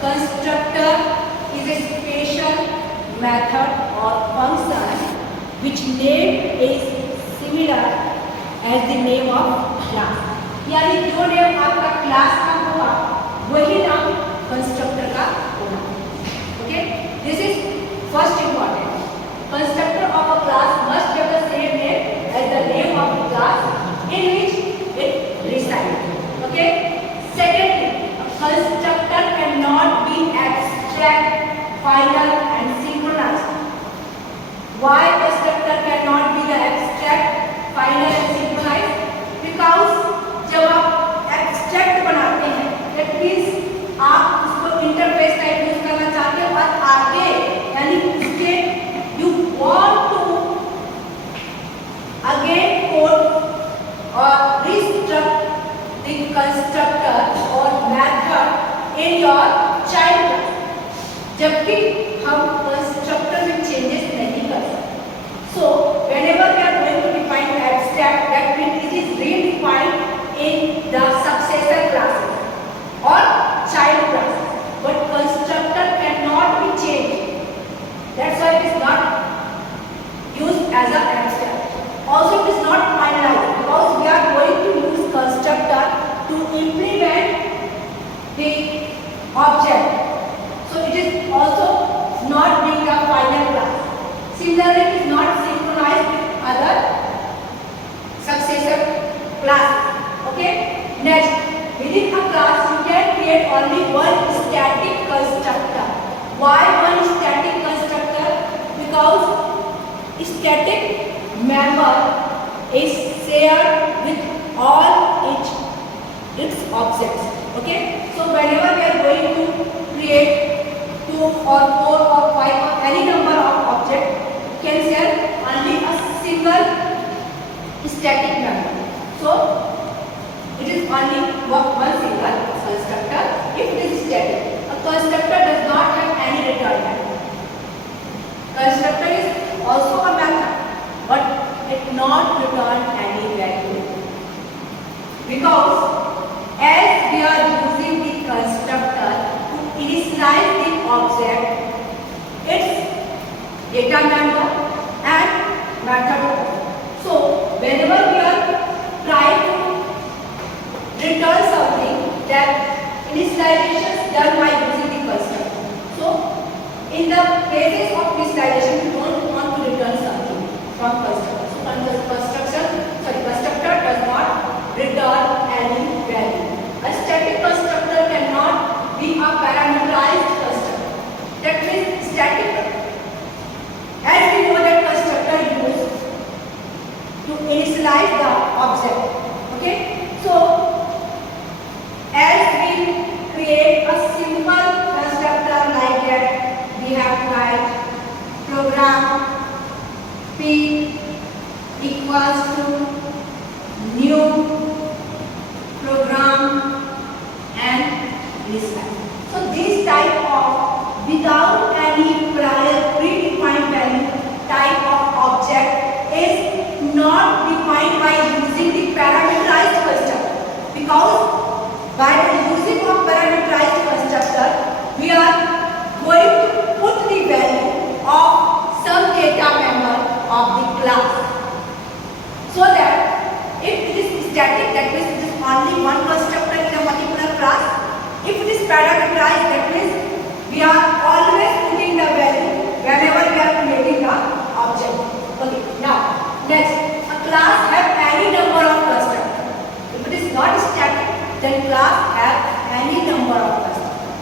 Constructor is a special method or function which name is similar as the name of class. यानी जो name आपका class का होगा वही नाम कंस्ट्रक्टर का होगा. Okay, this is first important. Constructor of a class must have the same name as the name of the class in which it resides. Okay. Secondly, a constructor cannot be abstract, final, and synchronized. Why constructor cannot be the abstract, final, and synchronized? Because जब आप abstract बनाते हैं, that means आप उसको interface type use करना चाहते हो और आगे यानी इसके you want to again code or restruct the constructor or method in your child class. जबकि हम constructor में changes नहीं कर सकते. So whenever we are going to define abstract, that means it is redefined in the successor classes or child classes. But constructor cannot be changed. That's why it is not used as an abstract. Also, it is not finalized because we are going to use constructor to implement the object. So it is also not being a final class. Similarly, it is not synchronized with other successor classes. Okay. Next, within a class you can create only one static constructor. Why one static constructor? Because static member is shared with all its objects. Okay. So whenever we are going to create 2 or 4 or 5 or any number of objects, you can share only a single static member. So it is only one single constructor if it is static. A constructor does not have any return value. Constructor is also a method, but it not return any value. Because as we are using the constructor to initialize the object, its data member and method. So whenever we are trying to return something, that initialization is done by using the constructor. So in the cases of initialization, we don't want to return something from constructor. So constructor does not return any value. A static constructor cannot be a parameterized constructor. That means static, as we know that constructor used to initialize the object. Okay. So as we create a simple constructor like that, we have to write program p equals to new program and initialize. So this type of without any prior predefined value type of object is not defined by using the parameterized constructor, because by the using of parameterized constructor, we are going to put the value of some data member of the class. So that if it is static, that means it is only one constructor in a particular class. If it is parameterized, that means we are always putting the value whenever we are creating the object. Okay. Now, next, a class have any number of constructors. If it is not static, then class have any number of constructors.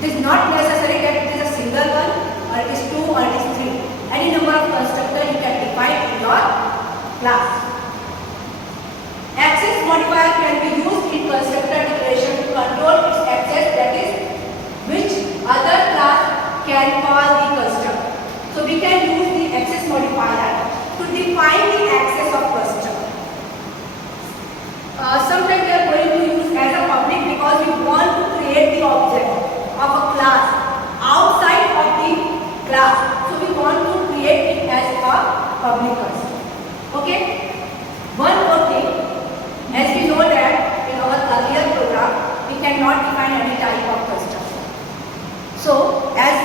It is not necessary that it is a single one or it is 2 or it is 3. Any number of constructors you can define in your class. Access modifier can be used in constructor declaration to control its access, that is which other class can call the constructor. So we can use the access modifier to define the access of constructor. Sometimes we are going to use as a public because we want to create the object of a class outside of the class. So we want to create it as a public constructor. Okay. So as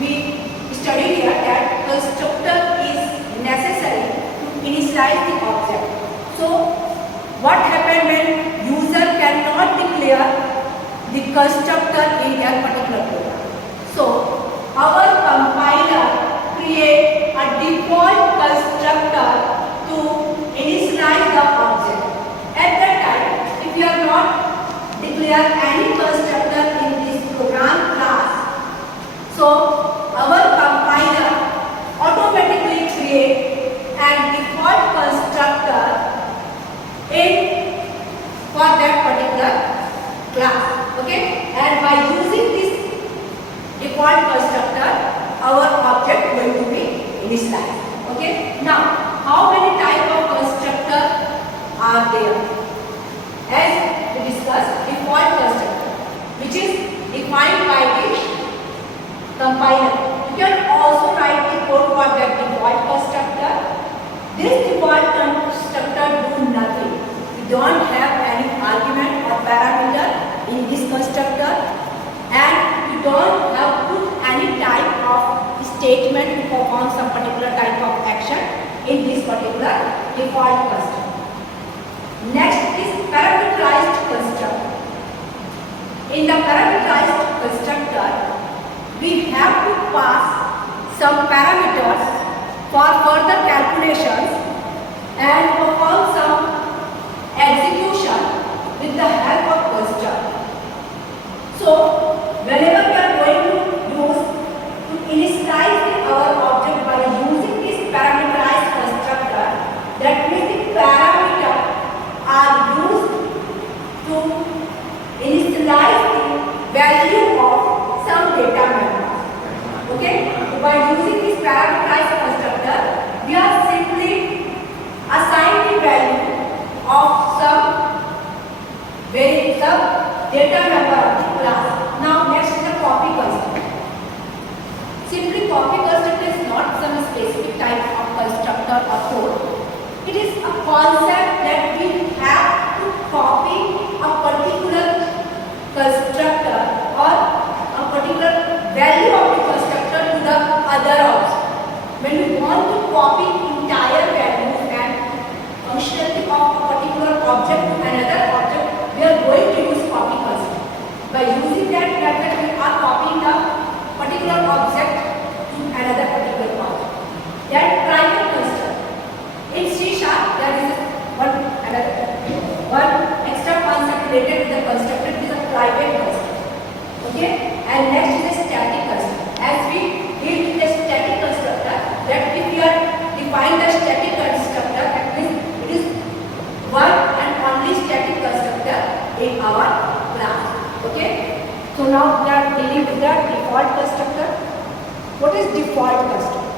we studied here that constructor is necessary to initialize the object. So what happened when user cannot declare the constructor in their particular program? So our compiler create a default constructor to initialize the object. At that time, if you are not declare any constructor in this program class, so our compiler automatically create a default constructor in for that particular class. Okay, and by using this default constructor, our object going to be initialized. Okay, now how many type of constructor are there? As we discussed, default constructor, which is defined by the compiler. You can also write the code for that default constructor. This default constructor do nothing. We don't have any argument or parameter in this constructor, and we don't have put any type of statement to perform some particular type of action in this particular default constructor. Next is parameterized constructor. In the parameterized constructor, we have to pass some parameters for further calculations and perform some execution with the help of constructor. So whenever we are going to use to initialize our object by using this parameterized constructor, that means the parameter are used to initialize the value of some data member. Okay, by using this parameterized constructor, we are simply assigning the value of some data member of the class. Now next is the copy constructor. Simply copy constructor is not some specific type of constructor or code. It is a concept that we have to copy a particular constructor or a particular value of the constructor to the other object. When we want to copy entire values and functionality of a particular object to another object, we are going to use copy constructor. By using that method, we are copying the particular object to another particular object. That private constructor. In C#, there is one extra concept related to the constructor, it is a private constructor. Okay, and next is a static constructor. As we deal with the static constructor, that if we are define the static constructor, that means it is one and only static constructor in our class. Okay, so now we are dealing with the default constructor. What is default constructor?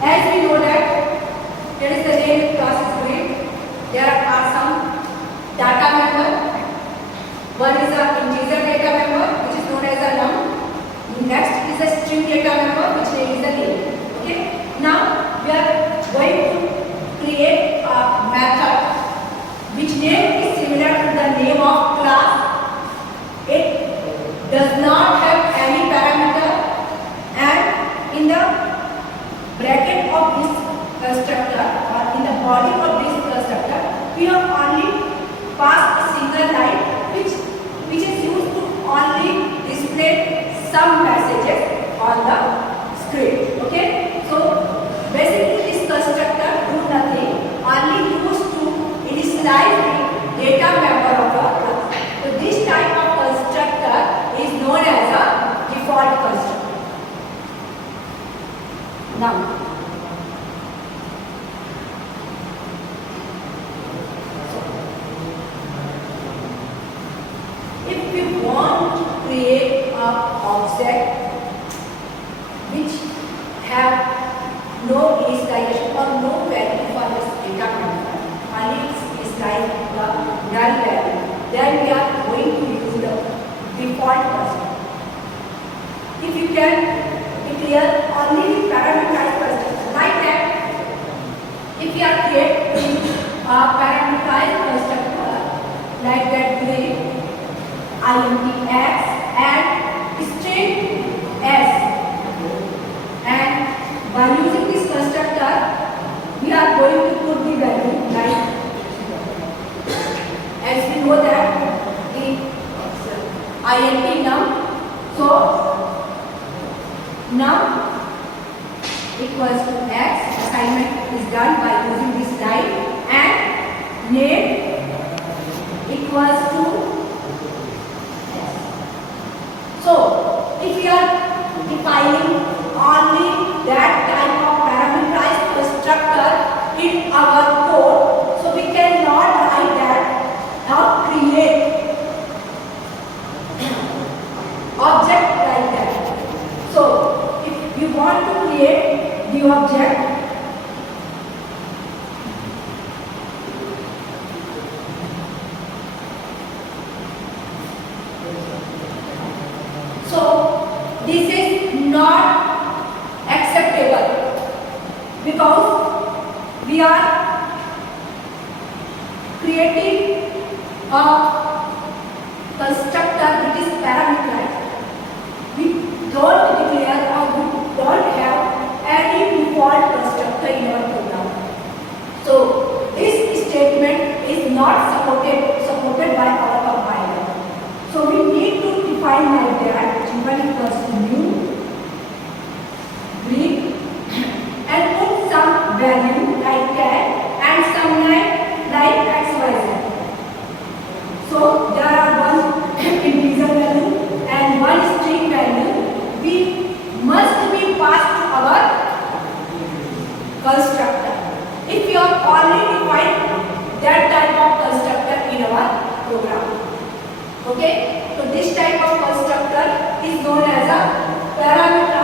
As we know that there is the name class is doing, there are some data member. One is a integer data member, which is known as a num. Next is a string data member, which name is a name. Okay. Now we are going to create a method which name is similar to the name of class. It does not have any parameter, and in the bracket of this constructor or in the body of this constructor, we have only passed a single line which is used to only display some messages on the screen. Okay, so basically this constructor do nothing, only used to initialize the data member of the class. So this type of constructor is known as a default constructor. Now, if we want to create an object which have no initialization or no value for this data member, only initialize the null value, then we are going to use the default constructor. If you can declare only parameterized constructor like that, if we are creating a parameterized constructor like that with int x and string s, and by using this constructor we are going to put the value like, as we know that the int num, so num equals to x, assignment is done by using this line, and name equals to s. So if we are defining only that type of parameterized constructor in our code, so we cannot write that or create object like that. So if you want to create the object, so this is not acceptable because we are creating a constructor which is parameterized. We don't declare or we don't have any default constructor in our program. So this statement is not supported by our compiler. So we need to define like that g1 equals to new Greek and put some value like that and some line like xyz. So there are one integer value and one string value. We must be passed to our constructor. If you have already defined that type of constructor in our program, okay? So this type of constructor is known as a parameter